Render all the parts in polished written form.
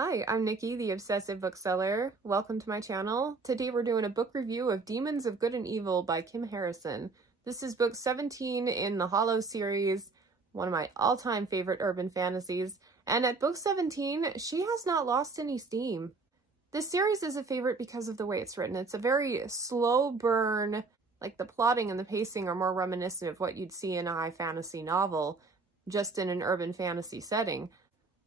Hi, I'm Nikki, the Obsessive Bookseller. Welcome to my channel. Today we're doing a book review of Demons of Good and Evil by Kim Harrison. This is book 17 in the Hollow series, one of my all-time favorite urban fantasies. And at book 17, she has not lost any steam. This series is a favorite because of the way it's written. It's a very slow burn, like the plotting and the pacing are more reminiscent of what you'd see in a high fantasy novel, just in an urban fantasy setting.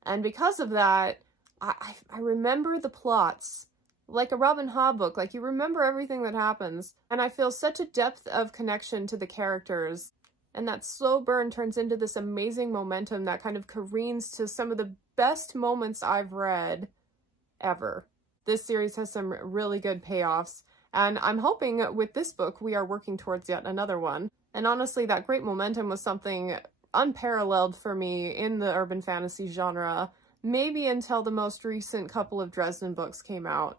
And because of that, I remember the plots like a Robin Hobb book, like you remember everything that happens. And I feel such a depth of connection to the characters. And that slow burn turns into this amazing momentum that kind of careens to some of the best moments I've read ever. This series has some really good payoffs. And I'm hoping with this book, we are working towards yet another one. And honestly, that great momentum was something unparalleled for me in the urban fantasy genre. Maybe until the most recent couple of Dresden books came out.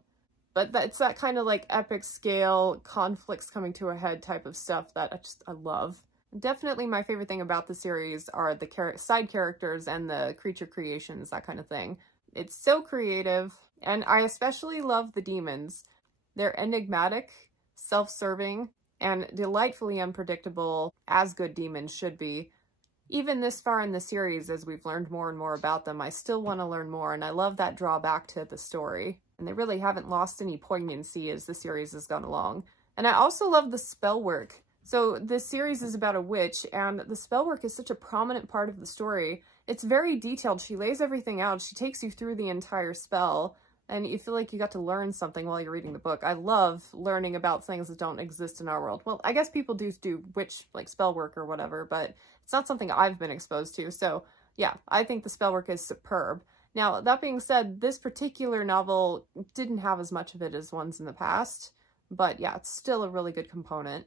But it's that kind of like epic scale, conflicts coming to a head type of stuff that I love. Definitely my favorite thing about the series are the side characters and the creature creations, that kind of thing. It's so creative, and I especially love the demons. They're enigmatic, self-serving, and delightfully unpredictable, as good demons should be. Even this far in the series, as we've learned more and more about them, I still want to learn more, and I love that drawback to the story. And they really haven't lost any poignancy as the series has gone along. And I also love the spell work. So this series is about a witch, and the spell work is such a prominent part of the story. It's very detailed. She lays everything out. She takes you through the entire spell, and you feel like you got to learn something while you're reading the book. I love learning about things that don't exist in our world. Well, I guess people do witch, like spell work or whatever, but it's not something I've been exposed to. So yeah, I think the spell work is superb. Now, that being said, this particular novel didn't have as much of it as ones in the past, but yeah, it's still a really good component.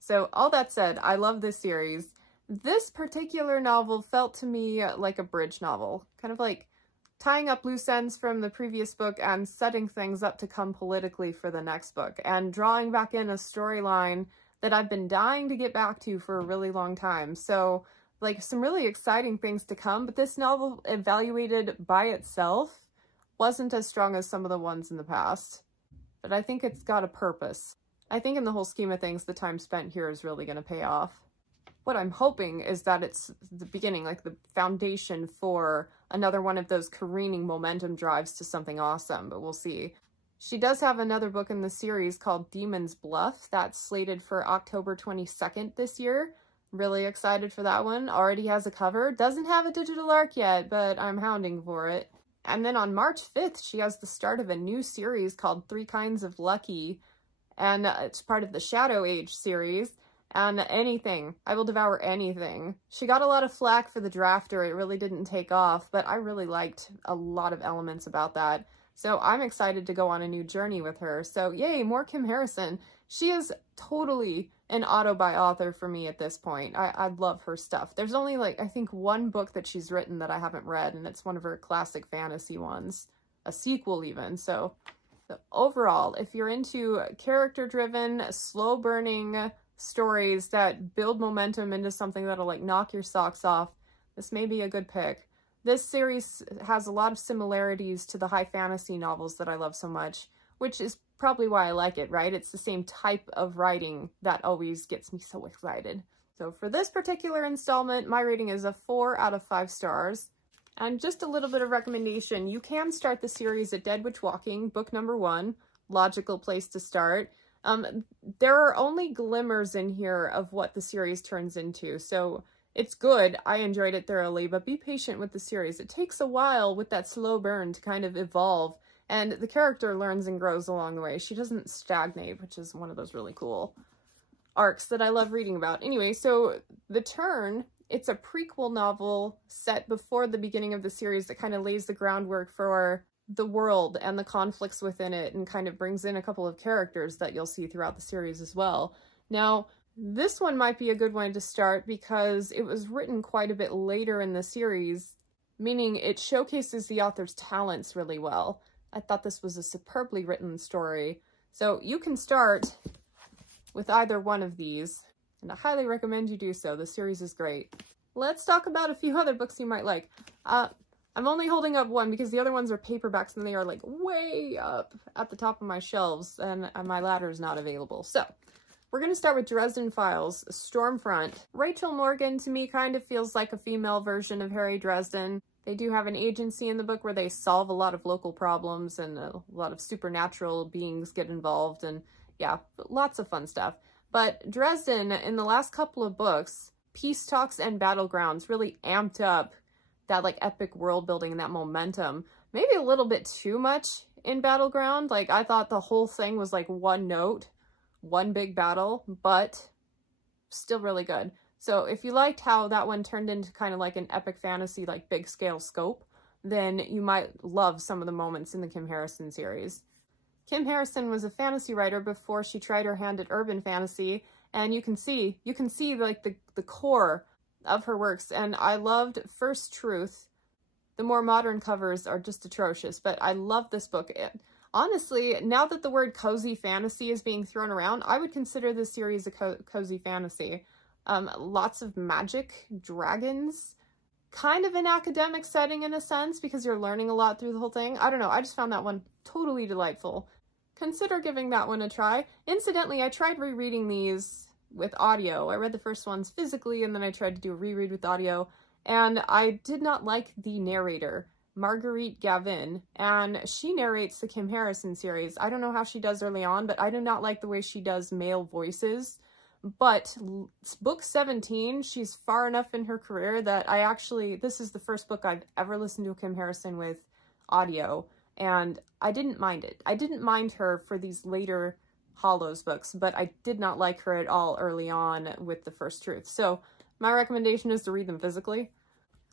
So all that said, I love this series. This particular novel felt to me like a bridge novel, kind of like tying up loose ends from the previous book and setting things up to come politically for the next book, and drawing back in a storyline that I've been dying to get back to for a really long time. So, like, some really exciting things to come, but this novel, evaluated by itself, wasn't as strong as some of the ones in the past. But I think it's got a purpose. I think in the whole scheme of things, the time spent here is really going to pay off. What I'm hoping is that it's the beginning, like the foundation for another one of those careening momentum drives to something awesome, but we'll see. She does have another book in the series called Demon's Bluff that's slated for October 22nd this year. Really excited for that one. Already has a cover. Doesn't have a digital arc yet, but I'm hounding for it. And then on March 5th, she has the start of a new series called 3 Kinds of Lucky, and it's part of the Shadow Age series. And anything. I will devour anything. She got a lot of flack for the drafter. It really didn't take off, but I really liked a lot of elements about that. So I'm excited to go on a new journey with her. So yay, more Kim Harrison. She is totally an auto-buy author for me at this point. I love her stuff. There's only like, I think one book that she's written that I haven't read, and it's one of her classic fantasy ones. A sequel even. So overall, if you're into character-driven, slow-burning stories that build momentum into something that'll like knock your socks off, this may be a good pick. This series has a lot of similarities to the high fantasy novels that I love so much, which is probably why I like it, right? It's the same type of writing that always gets me so excited. So for this particular installment, my rating is a 4 out of 5 stars. And just a little bit of recommendation, you can start the series at Dead Witch Walking, book number 1, logical place to start. There are only glimmers in here of what the series turns into, so it's good. I enjoyed it thoroughly, but be patient with the series. It takes a while with that slow burn to kind of evolve, and the character learns and grows along the way. She doesn't stagnate, which is one of those really cool arcs that I love reading about. Anyway, so The Turn, it's a prequel novel set before the beginning of the series that kind of lays the groundwork for the world and the conflicts within it, and kind of brings in a couple of characters that you'll see throughout the series as well. Now, this one might be a good one to start because it was written quite a bit later in the series, meaning it showcases the author's talents really well. I thought this was a superbly written story. So you can start with either one of these, and I highly recommend you do so. The series is great. Let's talk about a few other books you might like. I'm only holding up one because the other ones are paperbacks and they are like way up at the top of my shelves and my ladder is not available. So we're going to start with Dresden Files, Stormfront. Rachel Morgan to me kind of feels like a female version of Harry Dresden. They do have an agency in the book where they solve a lot of local problems and a lot of supernatural beings get involved and yeah, lots of fun stuff. But Dresden, in the last couple of books, Peace Talks and Battlegrounds really amped up that like epic world building and that momentum. Maybe a little bit too much in Battleground. Like I thought the whole thing was like one note, one big battle, but still really good. So if you liked how that one turned into kind of like an epic fantasy, like big scale scope, then you might love some of the moments in the Kim Harrison series. Kim Harrison was a fantasy writer before she tried her hand at urban fantasy, and you can see like the core of her works, and I loved First Truth. The more modern covers are just atrocious, but I love this book. Honestly, now that the word cozy fantasy is being thrown around, I would consider this series a cozy fantasy. Lots of magic, dragons, kind of an academic setting in a sense because you're learning a lot through the whole thing. I don't know, I just found that one totally delightful. Consider giving that one a try. Incidentally, I tried rereading these with audio. I read the first ones physically and then I tried to do a reread with audio, and I did not like the narrator, Marguerite Gavin, and she narrates the Kim Harrison series. I don't know how she does early on, but I do not like the way she does male voices. But book 17, she's far enough in her career that this is the first book I've ever listened to Kim Harrison with audio, and I didn't mind it. I didn't mind her for these later Hollows books, but I did not like her at all early on with the First Truth. So my recommendation is to read them physically.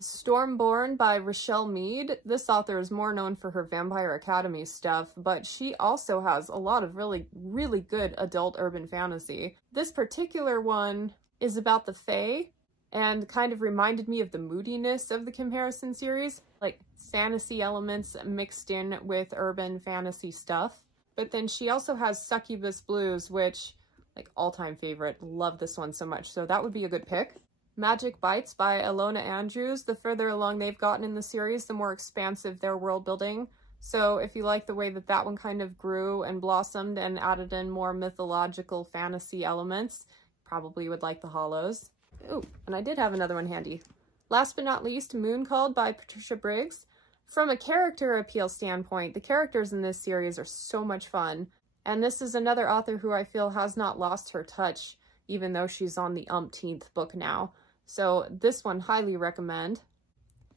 Stormborn by Rochelle Mead. This author is more known for her Vampire Academy stuff, but she also has a lot of really, really good adult urban fantasy. This particular one is about the Fae and kind of reminded me of the moodiness of the Kim Harrison series, like fantasy elements mixed in with urban fantasy stuff. But then she also has Succubus Blues, which, like, all-time favorite. Love this one so much, so that would be a good pick. Magic Bites by Ilona Andrews. The further along they've gotten in the series, the more expansive their world building. So if you like the way that that one kind of grew and blossomed and added in more mythological fantasy elements, probably would like the Hollows. Oh, and I did have another one handy. Last but not least, Moon Called by Patricia Briggs. From a character appeal standpoint, the characters in this series are so much fun. And this is another author who I feel has not lost her touch, even though she's on the umpteenth book now. So this one, highly recommend.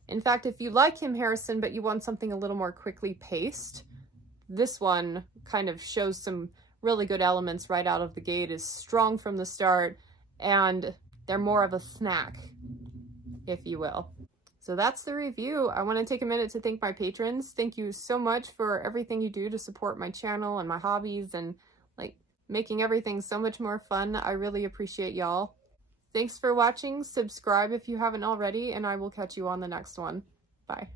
In fact, if you like Kim Harrison, but you want something a little more quickly paced, this one kind of shows some really good elements right out of the gate, is strong from the start, and they're more of a snack, if you will. So that's the review. I want to take a minute to thank my patrons. Thank you so much for everything you do to support my channel and my hobbies and like making everything so much more fun. I really appreciate y'all. Thanks for watching. Subscribe if you haven't already, and I will catch you on the next one. Bye.